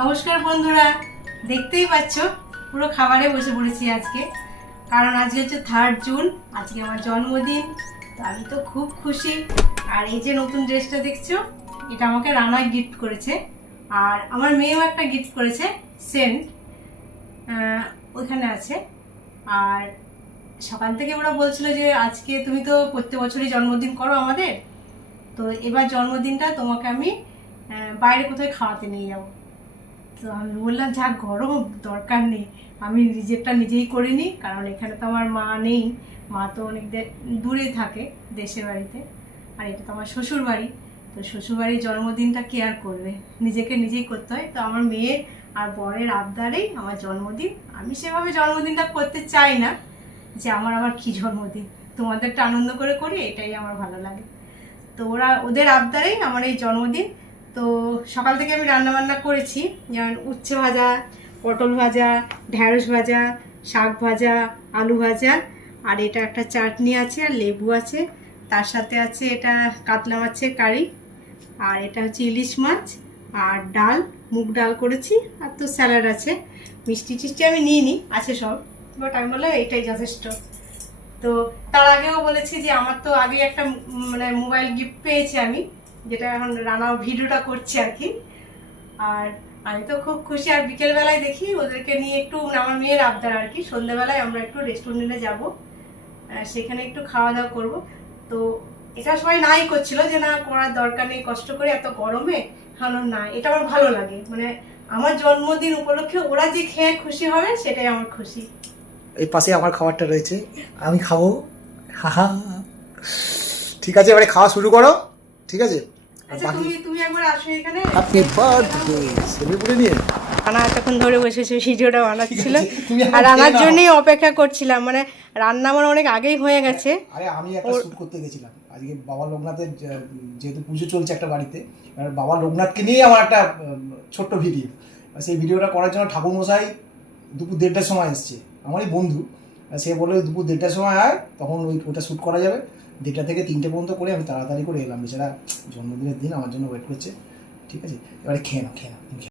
নমস্কার বন্ধুরা, দেখতেই পাচ্ছ পুরো খাবারে বসে পড়েছি আজকে। কারণ আজকে হচ্ছে 3 জুন, আজকে আমার জন্মদিন। তো আমি তো খুব খুশি। আর এই যে নতুন ড্রেসটা দেখছো, এটা আমাকে রানা গিফট করেছে। আর আমার মেয়েও একটা গিফট করেছে, সেন্ট ওইখানে আছে। আর সকাল থেকে ওরা বলছিল যে আজকে তুমি তো প্রত্যেক বছরই জন্মদিন করো আমাদের, তো এবার জন্মদিনটা তোমাকে আমি বাইরে কোথায় খাওয়াতে নিয়ে যাবো। তো আমি বললাম যা গরম, দরকার নেই, আমি নিজেরটা নিজেই করে নিই। কারণ এখানে তো আমার মা নেই, মা তো অনেক দূরে থাকে দেশের বাড়িতে। আর এটা তো আমার শ্বশুর বাড়ি, তো শ্বশুর বাড়ির জন্মদিনটা কে আর করবে, নিজেকে নিজেই করতে হয়। তো আমার মেয়ের আর বরের আবদারেই আমার জন্মদিন। আমি সেভাবে জন্মদিনটা করতে চাই না যে আমার কি জন্মদিন, তোমাদেরটা আনন্দ করে করি, এটাই আমার ভালো লাগে। তো ওদের আবদারেই আমার এই জন্মদিন। তো সকাল থেকে আমি রান্না বান্না করেছি, যেমন উচ্ছে ভাজা, পটল ভাজা, ঢ্যাঁড়স ভাজা, শাক ভাজা, আলু ভাজা, আর এটা একটা চাটনি আছে, আর লেবু আছে। তার সাথে আছে এটা কাতলা মাছের কারি, আর এটা হচ্ছে ইলিশ মাছ, আর ডাল, মুগ ডাল করেছি, আর তো স্যালাড আছে। মিষ্টি টিষ্টি আমি নিইনি, আছে সব, বাট আমি বললাম এইটাই যথেষ্ট। তো তার আগেও বলেছি যে আমার তো আগে একটা মানে মোবাইল গিফট পেয়েছি আমি, যেটা এখন রানাও ভিডিওটা করছে আর কি। আর আমি তো খুব খুশি। আর বিকেলবেলায় দেখি ওদেরকে নিয়ে একটু, আমার মেয়ের আবদার আর কি, সন্ধ্যাবেলায় আমরা একটু রেস্টুরেন্টে যাব, সেখানে একটু খাওয়া দাওয়া করবো। তো এটা সবাই নাই করছিল যে না করার দরকার নেই, কষ্ট করে এত গরমে খানো না, এটা আমার ভালো লাগে। মানে আমার জন্মদিন উপলক্ষে ওরা যে খেয়ে খুশি হবে, সেটাই আমার খুশি। এই পাশে আমার খাবারটা রয়েছে, আমি খাবো। হাহা, ঠিক আছে, এবারে খাওয়া শুরু করো। ঠিক আছে, আচ্ছা, তুমি একবার আসো এখানে। হ্যাপি বার্থডে সেলিব্রেট নিয়ে রানা এতক্ষণ ধরে বসে ভিডিওটা বানাচ্ছিল, তুমি এখন আর রানার খেয়ে নাও। জন্যই অপেক্ষা করছিলাম। মানে রান্না আমার অনেক আগেই হয়ে গেছে। আরে আমি একটা শুট করতে গেছিলাম আজকে বাবা লোকনাথের, যেহেতু পুজো চলছে একটা বাড়িতে, এবার বাবা লোকনাথকে নিয়ে আমার একটা ছোট্ট ভিডিও। সেই ভিডিওটা করার জন্য ঠাকুরমশাই দুপুর 1:30টার সময় এসছে, আমারই বন্ধু। সে বলে দুপুর 1:30টার সময় আয়, তখন ওটা শ্যুট করা যাবে। 1:30টা থেকে 3টে পর্যন্ত করে আমি তাড়াতাড়ি করে এলাম। বেচারা জন্মদিনের দিন আমার জন্য ওয়েট করছে। ঠিক আছে, এবারে খেয়ে নাও।